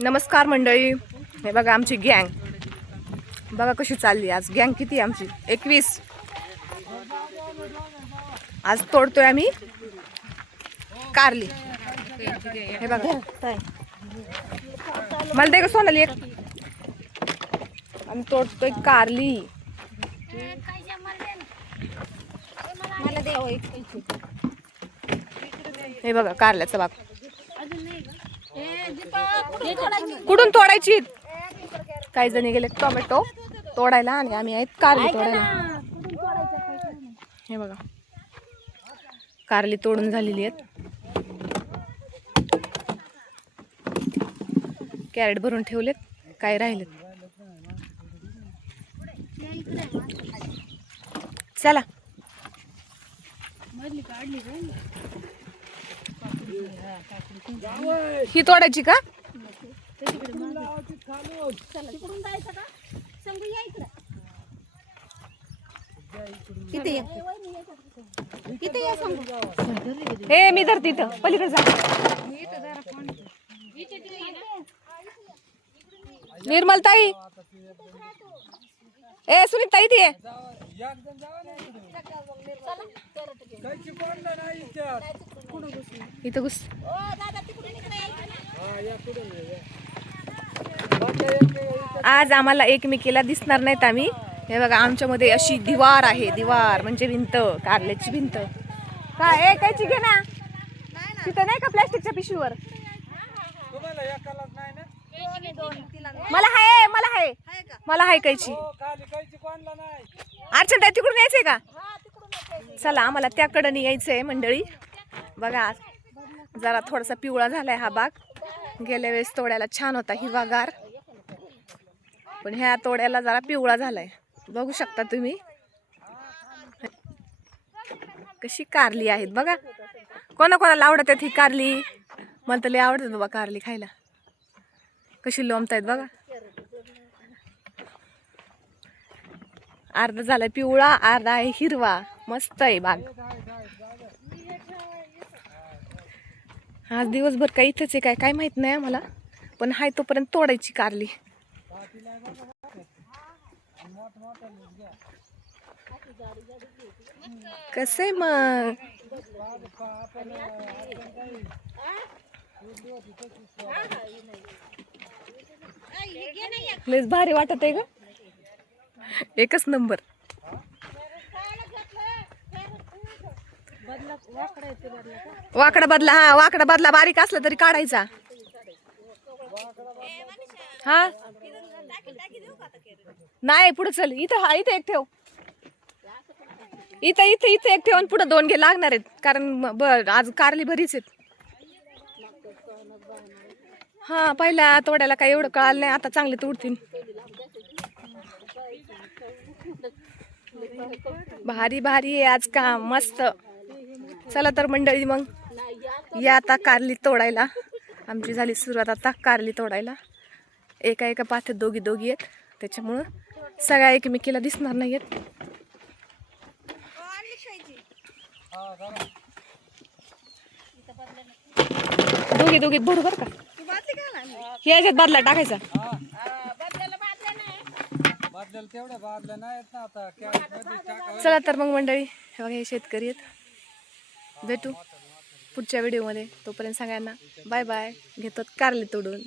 नमस्कार मंडळी, हे बघा आमची गँग बघा कशी चालली. आज गँग किती आमची 21. आज तोडतोय आम्ही कारली. हे बघा मला दे का सोनाली एक. आम्ही तोडतोय कारली. हे बघा कारल्याचा बाग. कुठून तोडायची? काही जणी गेले टोमॅटो तोडायला आणि आम्ही आहेत कारली तोडायला. हे बघा कारली तोडून झालेली आहेत. कॅरेट भरून ठेवलेत, काय राहिलेत. चला ही तोडायची का? हे मी धरते इथं पलीकडे जा. निर्मल ताई, ए सुनीता इथे इथं घुस. आज आम्हाला एकमेकीला दिसणार नाहीत आम्ही. हे बघा आमच्यामध्ये अशी दिवार आहे. दिवार म्हणजे भिंत, कारल्याची भिंत. काय ए कायची घे ना तिथं नाही का प्लास्टिकच्या पिशवीवर. मला हाय मला हाय कायची. अर्चना तिकडून यायचंय का? चला आम्हाला त्याकडे यायचंय मंडळी. बघा जरा थोडासा पिवळा झालाय हा बाग. गेल्या वेळेस तोड्याला छान होता हिरवागार, पण ह्या तोड्याला जरा पिवळा झालाय. बघू शकता तुम्ही कशी कारली आहेत बघा. कोणाकोणाला आवडतात ही कारली? मला तर लय आवडतात बाबा कारली खायला. कशी लोंबतायत बघा. अर्धा झालाय पिवळा, अर्धा आहे हिरवा. मस्त आहे बाग. आज दिवसभर काही इथंच आहे काय काय माहित नाही आम्हाला, पण हाय तोपर्यंत तोडायची कारली. कसं आहे मग लयच भारी वाटत आहे का? एकच नंबर. वाकडा बदला, हा वाकडा बदला बारीक असला तरी काढायचा. हा नाही पुढे चल. इथं हा इथं एक ठेव. इथं इथं इथं एक ठेवून पुढे दोन घे लागणार आहेत, कारण आज कारली भरीच आहेत. हा पहिल्या तोड्याला काही एवढं कळालं नाही, आता चांगले तोडतील. भारी भारी आहे आज का मस्त. चला तर मंडळी मग या आता कारली तोडायला. आमची झाली सुरुवात आता कारली तोडायला. एका एका पाथ्यात दोघी दोघी आहेत, त्याच्यामुळं सगळ्या एकमेकीला दिसणार नाहीयेत. दोघी दोघी बरोबर का? हे याच्यात बादला टाकायचा. चला तर मग मंडळी, हे बघा हे शेतकरी आहेत. भेटू पुढच्या व्हिडिओमध्ये. तोपर्यंत सगळ्यांना बाय बाय. घेतो कारली तोडून.